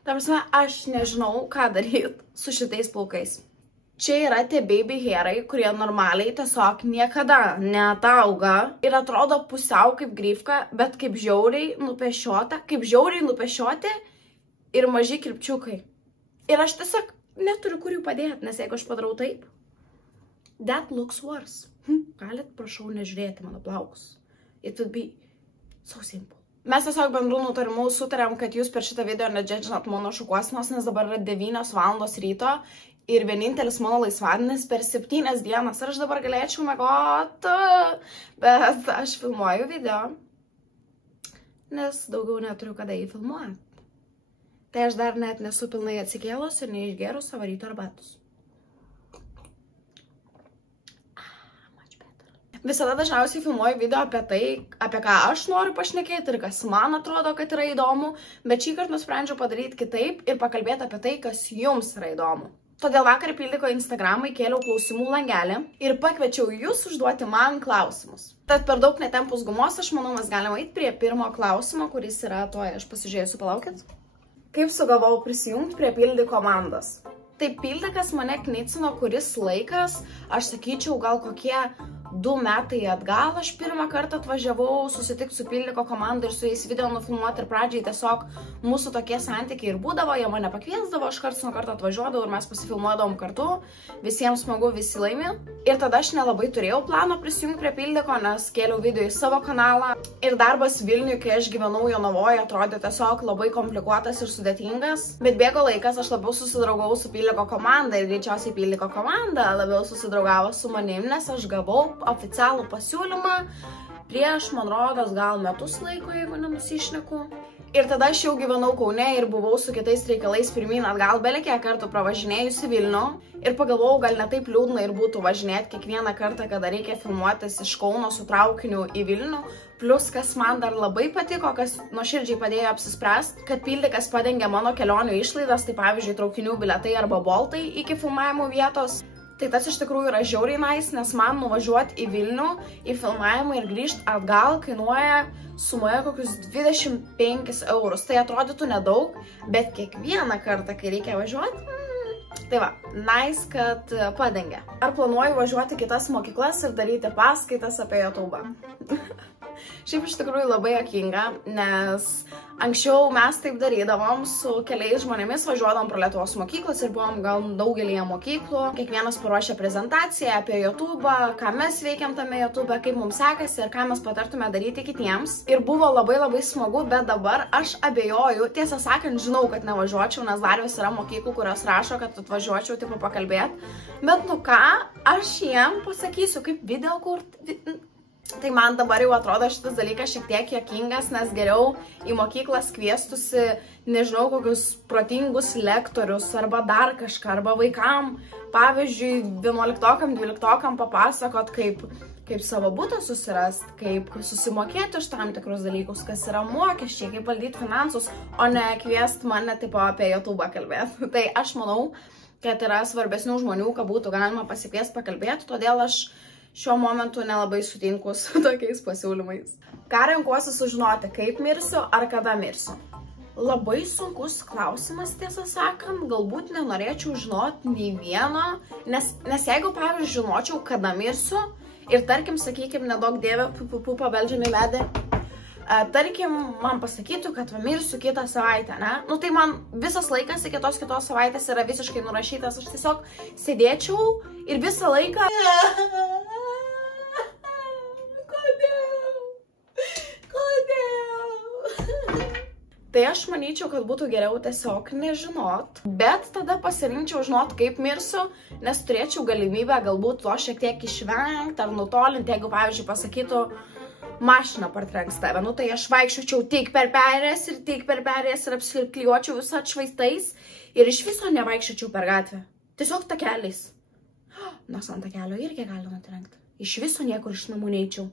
Ta prasme, aš nežinau, ką daryti su šitais plaukais. Čia yra tie baby hairai, kurie normaliai tiesiog niekada neatauga ir atrodo pusiau kaip grifka, bet kaip žiauriai nupešioti ir maži kirpčiukai. Ir aš tiesiog neturiu kur jų padėti, nes jeigu aš padarau taip, that looks worse. Galit, prašau, nežiūrėti mano plaukus. It would be so simple. Mes tiesiog bendrų nutarimų sutarėm, kad jūs per šitą video nedžedžinat mano šukuosenos, nes dabar yra 9 valandos ryto ir vienintelis mano laisvadienis per 7 dienas. Ir aš dabar galėčiau miegoti, bet aš filmuoju video, nes daugiau neturiu kada jį filmuoti. Tai aš dar net nesu pilnai atsikėlus ir neišgėrus savo ryto arbatos. Visada dažniausiai filmuoju video apie tai, apie ką aš noriu pašnekėti ir kas man atrodo, kad yra įdomu, bet šį kartą nusprendžiau padaryti kitaip ir pakalbėti apie tai, kas jums yra įdomu. Todėl vakar Pildiko Instagramą įkėliau klausimų langelį ir pakviečiau jūs užduoti man klausimus. Tad per daug netempus gumos, aš manau, mes galime eiti prie pirmo klausimo, kuris yra toje, aš pasižiūrėsiu, palaukit. Kaip sugalvojau prisijungti prie Pildiko komandos? Tai Pildikas mane knicino kuris laikas, aš sakyčiau, gal kokie 2 metai atgal aš pirmą kartą atvažiavau susitikti su Pildiko komanda ir su jais video nufilmuoti ir pradžiai tiesiog mūsų tokie santykiai ir būdavo, jie mane pakviesdavo, aš karts nuo karto atvažiuodavau ir mes pasifilmuodavom kartu, visiems smagu, visi laimi. Ir tada aš nelabai turėjau plano prisijungti prie Pildiko, nes kėliau video į savo kanalą ir darbas Vilniuje, kai aš gyvenau Jonavoje, atrodė tiesiog labai komplikuotas ir sudėtingas, bet bėgo laikas, aš labiau susidraugavau su Pildiko komanda ir greičiausiai Pildiko komanda labiau susidraugavo su manim, nes aš gavau oficialų pasiūlymą prieš, man rodos, gal metus laiko, jeigu nenusišneku. Ir tada aš jau gyvenau Kaune ir buvau su kitais reikalais pirmyn atgal belekiek kartų pravažinėjusi Vilnių. Ir pagalvojau, gal netaip liūdna ir būtų važinėti kiekvieną kartą, kada reikia filmuotis iš Kauno su traukiniu į Vilnių. Plus, kas man dar labai patiko, kas nuoširdžiai padėjo apsispręsti, kad Pildikas padengia mano kelionių išlaidas, tai pavyzdžiui, traukinių biletai arba boltai iki filmavimo vietos. Tai tas iš tikrųjų yra žiauriai nice, nes man nuvažiuoti į Vilnių, į filmavimą ir grįžti atgal kainuoja sumoje kokius 25 eurus. Tai atrodytų nedaug, bet kiekvieną kartą, kai reikia važiuoti, tai va, nice, kad padengia. Ar planuoju važiuoti kitas mokyklas ir daryti paskaitas apie YouTube? Šiaip iš tikrųjų labai juokinga, nes anksčiau mes taip darydavom su keliais žmonėmis, važiuodavom pro Lietuvos mokyklas ir buvom gal daugelyje mokyklų. Kiekvienas paruošė prezentaciją apie YouTube, ką mes veikiam tame YouTube, kaip mums sekasi ir ką mes patartume daryti kitiems. Ir buvo labai smagu, bet dabar aš abejoju, tiesą sakant, žinau, kad nevažiuočiau, nes dar vis yra mokyklų, kurios rašo, kad atvažiuočiau tipo pakalbėti. Bet nu ką, aš jiem pasakysiu, kaip video kurti. Tai man dabar jau atrodo šitas dalykas šiek tiek juokingas, nes geriau į mokyklas kviestusi, nežinau, kokius protingus lektorius arba dar kažką, arba vaikam, pavyzdžiui, 11-okam, 12-okam papasakot, kaip savo butą susirast, kaip susimokėti už tam tikrus dalykus, kas yra mokesčiai, kaip valdyti finansus, o ne kviest mane tipo apie YouTube kalbėti. Tai aš manau, kad yra svarbesnių žmonių, ką būtų galima pasikviesti pakalbėti, todėl aš šiuo momentu nelabai sutinku su tokiais pasiūlymais. Ką renkuosi sužinoti, kaip mirsiu ar kada mirsiu? Labai sunkus klausimas, tiesą sakant, galbūt nenorėčiau žinoti nei vieno, nes jeigu, pavyzdžiui, žinočiau, kada mirsiu ir tarkim, sakykim, nedaug dievė, pabeldžiam į medį, tarkim, man pasakytų, kad mirsiu kitą savaitę, ne? Nu tai man visas laikas iki tos kitos savaitės yra visiškai nurašytas, aš tiesiog sėdėčiau ir visą laiką... Tai aš manyčiau, kad būtų geriau tiesiog nežinot, bet tada pasirinkčiau žinot, kaip mirsiu, nes turėčiau galimybę galbūt to šiek tiek išvengti ar nutolinti, jeigu, pavyzdžiui, pasakytų, mašina partrenks tave, nu tai aš vaikščiočiau tik per perės ir apsiklijuočiau visą atšvaistais ir iš viso nevaikščiočiau per gatvę. Tiesiog takeliais. Nors ant takelio irgi gali nutrenkti. Iš viso niekur iš namų neičiau.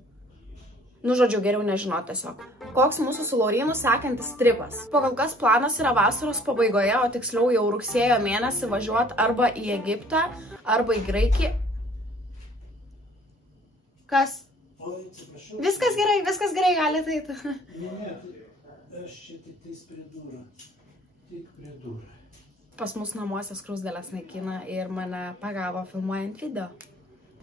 Nu, žodžiu, geriau nežinot tiesiog. Koks mūsų su Laurynu sekantis tripas? Pagal kas planas yra vasaros pabaigoje, o tiksliau jau rugsėjo mėnesį važiuoti arba į Egiptą, arba į Graikiją. Kas? Viskas gerai, galite eiti. Ne, aš čia tik tais prie durų. Tik prie durų. Pas mus namuose skruzdėlės naikina ir mane pagavo filmuojant video.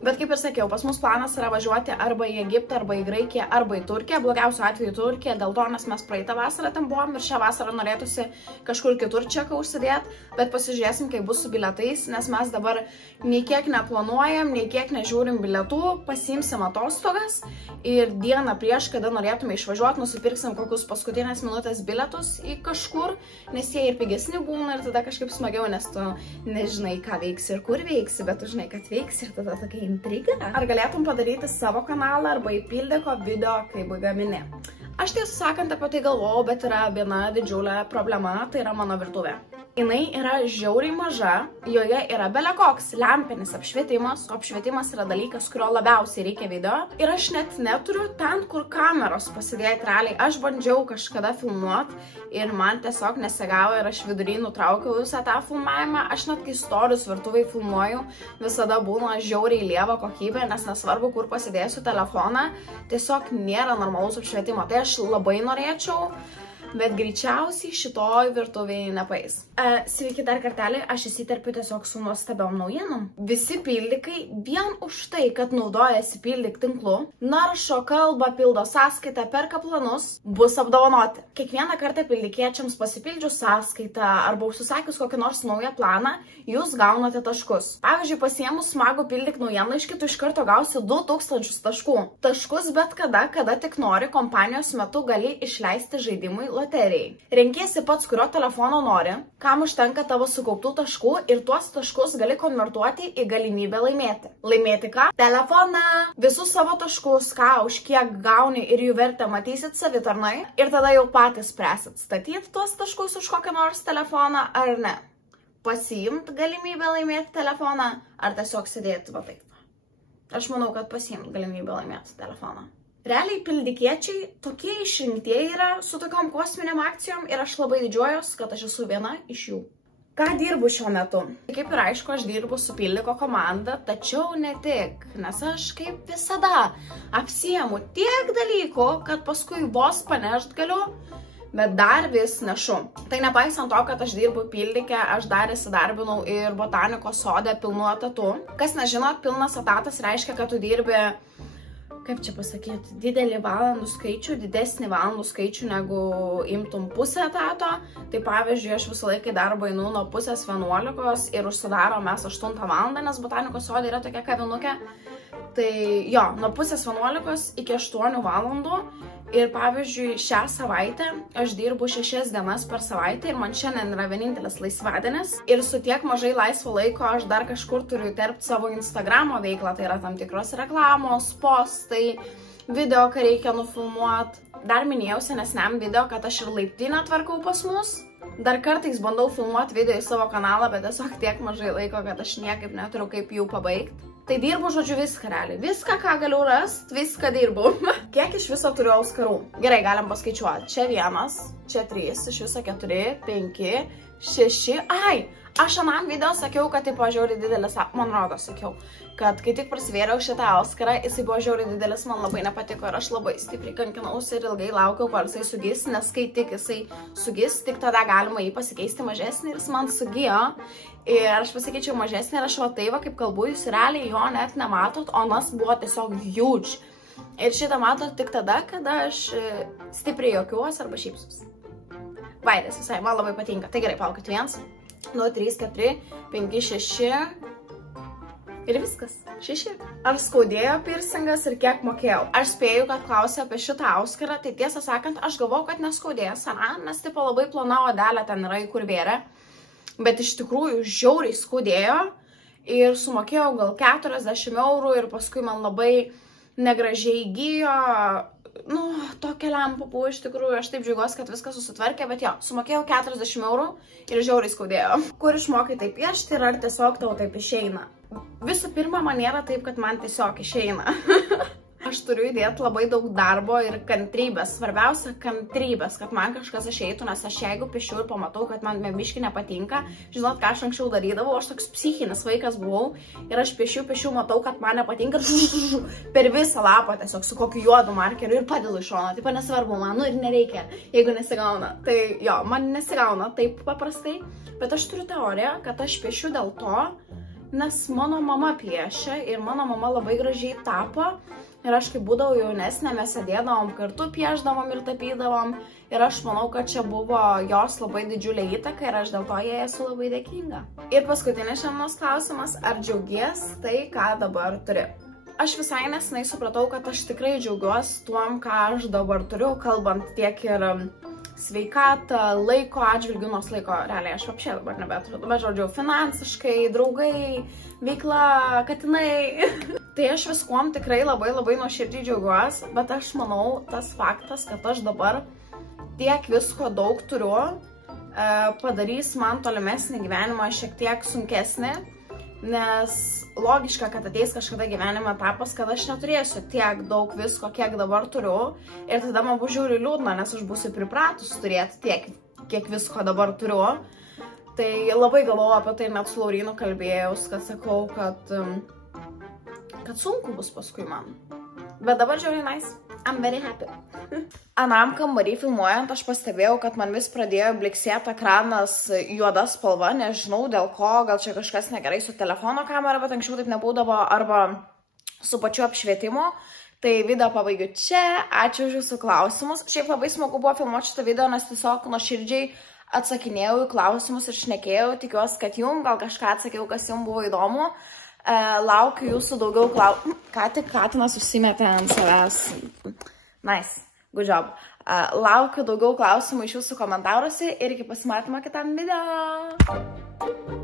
Bet kaip ir sakiau, pas mus planas yra važiuoti arba į Egiptą, arba į Graikiją, arba į Turkiją. Blogiausiu atveju Turkiją, dėl to, nes mes praeitą vasarą ten buvom ir šią vasarą norėtųsi kažkur kitur čeką užsidėti. Bet pasižiūrėsim, kaip bus su bilietais, nes mes dabar nei kiek neplanuojam, nei kiek nežiūrim bilietų, pasiimsim atostogas ir dieną prieš, kada norėtume išvažiuoti, nusipirksim kokius paskutinės minutės bilietus į kažkur, nes jie ir pigesni būna ir tada kažkaip smagiau, nes tu nežinai, ką veiksi ir kur veiksi, bet tu žinai, kad veiksi ir tada tokia intriga. Ar galėtum padaryti savo kanalą arba įpildiko video, kaip gamini? Aš tiesą sakant apie tai galvojau, bet yra viena didžiulė problema, tai yra mano virtuvė. Jinai yra žiauriai maža, joje yra belekoks lempinis apšvietimas, o apšvietimas yra dalykas, kurio labiausiai reikia video. Ir aš net neturiu ten, kur kameros pasidėti realiai. Aš bandžiau kažkada filmuoti ir man tiesiog nesigavo ir aš vidury nutraukiau visą tą filmavimą. Aš net kai storius virtuvai filmuoju, visada būna žiauriai lieva kokybė, nes nesvarbu, kur pasidėsiu telefoną, tiesiog nėra normalaus apšvietimo. Tai aš labai norėčiau, bet greičiausiai šitoj virtuvėje nepaeis. Sveiki dar kartelį, aš įsiterpiu tiesiog su nuostabiom naujienom. Visi pildikai vien už tai, kad naudojasi pildik tinklu, naršo, kalba, pildo sąskaitą, perka planus, bus apdovanoti. Kiekvieną kartą pildikiečiams pasipildžius sąskaitą arba užsisakius kokį nors naują planą, jūs gaunate taškus. Pavyzdžiui, pasiėmus smagų pildik naujienlaiškį, tu iš karto gausi 2000 taškų. Taškus bet kada tik nori, kompanijos metu gali išleisti žaidimui loterijai. Renkiesi pats, kurio telefono nori, kam užtenka tavo sukauptų taškų ir tuos taškus gali konvertuoti į galimybę laimėti. Laimėti ką? Telefoną! Visus savo taškus, ką, už kiek gauni ir jų vertę matysit savitarnai ir tada jau patys spręsit, statyti tuos taškus už kokią nors telefoną ar ne. Pasiimt galimybę laimėti telefoną ar tiesiog sėdėti va taip. Aš manau, kad pasiimt galimybę laimėti telefoną. Realiai pildikiečiai tokie išrinktieji yra su tokiom kosminiam akcijom ir aš labai didžiuojuosi, kad aš esu viena iš jų. Ką dirbu šiuo metu? Kaip ir aišku, aš dirbu su pildiko komanda, tačiau ne tik, nes aš kaip visada apsiemu tiek dalykų, kad paskui vos panešt galiu, bet dar vis nešu. Tai nepaisant to, kad aš dirbu pildike, aš dar įsidarbinau ir botanikos sode pilnu etatu. Kas nežinot, pilnas etatas reiškia, kad tu dirbi, kaip čia pasakyti, didelį valandų skaičių, didesnį valandų skaičių negu imtum pusę etato. Tai pavyzdžiui, aš visą laiką į darbą einu nuo pusės 11 ir užsidaro mes 8 valandą, nes botanikos sode yra tokia kavinukė. Tai jo, nuo pusės 11 iki 8 valandų. Ir pavyzdžiui, šią savaitę aš dirbu 6 dienas per savaitę ir man šiandien yra vienintelis laisvadienis. Ir su tiek mažai laisvo laiko aš dar kažkur turiu įterpti savo Instagramo veiklą. Tai yra tam tikros reklamos, postai, video, ką reikia nufilmuoti. Dar minėjau senesniam video, kad aš ir laiptinę tvarkau pas mus. Dar kartais bandau filmuoti video į savo kanalą, bet tiesiog tiek mažai laiko, kad aš niekaip neturiu kaip jų pabaigti. Tai dirbu, žodžiu, viską realiai. Viską, ką galiu rasti, viską dirbu. Kiek iš viso turiu auskarų? Gerai, galim paskaičiuoti. Čia 1, čia 3, iš viso 4, 5, 6. Ai, aš anam video sakiau, kad tai buvo žiauriai didelis, man rodo, sakiau, kad kai tik prasivėriau šitą auskarą, jisai buvo žiauriai didelis, man labai nepatiko ir aš labai stipriai kankinausi ir ilgai laukiau, kol jisai sugis, nes kai tik jisai sugis, tik tada galima jį pasikeisti mažesnį ir jis man sugijo. Ir aš pasikeičiau mažesnį ir aš va taip, kaip kalbu, jūs realiai jo net nematot, o nas buvo tiesiog huge. Ir šitą matot tik tada, kada aš stipriai juokiuosi arba šypsus. Vaidės visai, man labai patinka. Tai gerai, palaukit 1, 2, 3, 4, 5, 6 ir viskas. 6. Ar skaudėjo piercingas ir kiek mokėjau? Aš spėju, kad klausė apie šitą auskarą, tai tiesą sakant, aš galvojau, kad neskaudės, nes tipo labai plona odelė ten yra į kur vėrė. Bet iš tikrųjų žiauriai skaudėjo ir sumokėjau gal 40 eurų ir paskui man labai negražiai įgijo, tokia lempa buvo iš tikrųjų, aš taip džiaugiuosi, kad viskas susitvarkė, bet jo, sumokėjau 40 eurų ir žiauriai skaudėjo. Kur išmokai taip piešti ir ar tiesiog tau taip išeina? Visų pirma, man nėra taip, kad man tiesiog išeina. Aš turiu įdėti labai daug darbo ir kantrybės. Svarbiausia kantrybės, kad man kažkas išeitų, nes aš jeigu piešiu ir pamatau, kad man biški nepatinka, žinot, ką aš anksčiau darydavau, aš toks psichinis vaikas buvau ir aš piešiu, matau, kad man nepatinka ir per visą lapą tiesiog su kokiu juodu markeriu ir padėlu iš šono. Taip nesvarbu man, ir nereikia, jeigu nesigauna. Tai jo, man nesigauna taip paprastai, bet aš turiu teoriją, kad aš piešiu dėl to, nes mano mama piešia ir mano mama labai gražiai tapo. Ir aš kai būdavau jaunesnė, mes sėdėdavom kartu, piešdavom ir tapydavom. Ir aš manau, kad čia buvo jos labai didžiulė įtaka ir aš dėl to jai esu labai dėkinga. Ir paskutinis šiandienos klausimas, ar džiaugies tai, ką dabar turi? Aš visai nesenai supratau, kad aš tikrai džiaugiuosi tuom, ką aš dabar turiu, kalbant tiek ir sveikatą, laiko atžvilgių, nors laiko realiai aš apšė dabar nebeturiu, bet žodžiu, finansiškai, draugai, veikla, katinai. Tai aš viskuom tikrai labai nuoširdžiai džiaugiuosi, bet aš manau, tas faktas, kad aš dabar tiek visko daug turiu, padarys man tolimesnį gyvenimą šiek tiek sunkesnį, nes logiška, kad ateis kažkada gyvenime etapas, kad aš neturėsiu tiek daug visko, kiek dabar turiu, ir tada man bus žiauriai liūdna, nes aš būsiu pripratus turėti tiek, kiek visko dabar turiu. Tai labai galvojau apie tai, net su Laurynu kalbėjaus, kad sakau, kad sunku bus paskui man. Bet dabar žiauriai nice. I'm very happy. Anam kambarį filmuojant aš pastebėjau, kad man vis pradėjo bliksėti ekranas juoda spalva, nežinau dėl ko, gal čia kažkas negerai su telefono kamera, bet anksčiau taip nebūdavo, arba su pačiu apšvietimu. Tai video pabaigiu čia, ačiū už jūsų klausimus. Šiaip labai smagu buvo filmuoti šitą video, nes tiesiog nuoširdžiai atsakinėjau į klausimus ir šnekėjau, tikiuosi, kad jums gal kažką atsakiau, kas jums buvo įdomu. Laukiu jūsų daugiau klausimų. Ką tik katinas užsimetė ant savęs. Nice, good job. Laukiu daugiau klausimų iš jūsų komentaruose ir iki pasimatymo kitam video.